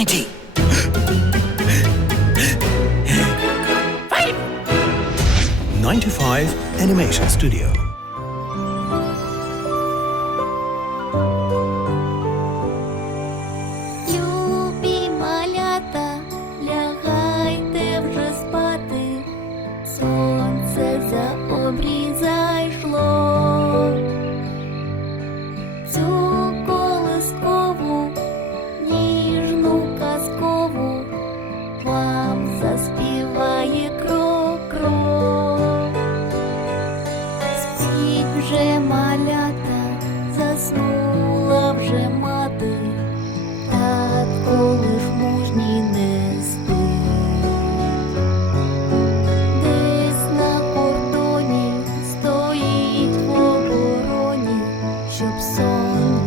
90. Five. 95 Animation Studio.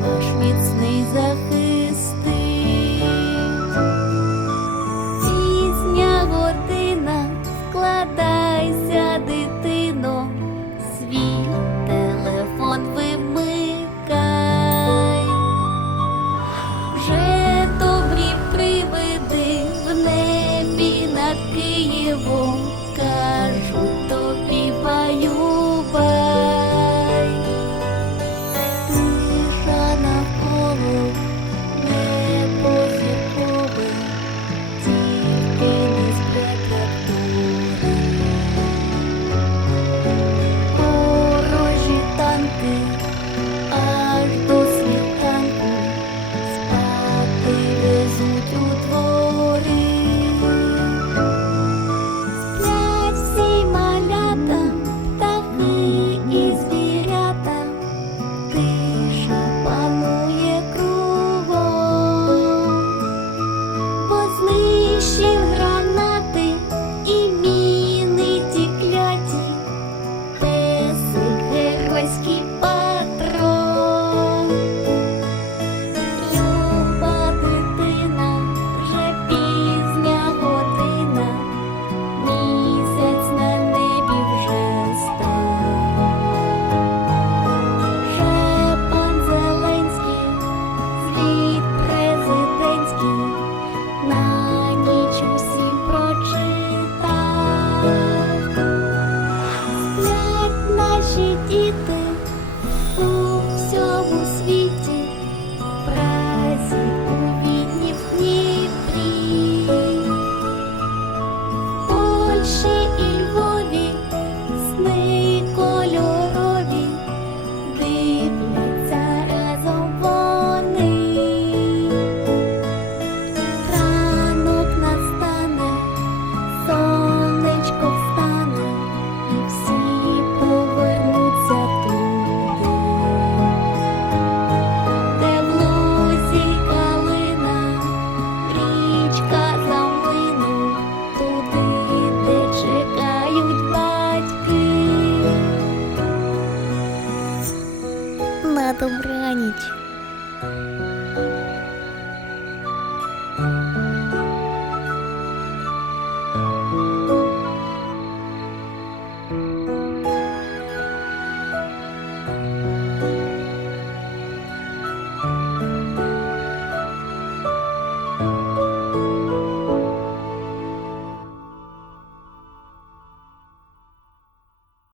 наш міцний захистить, пізня година, вкладайся, дитино, свій телефон вимикай, вже добрі привиди в небі над Києвом.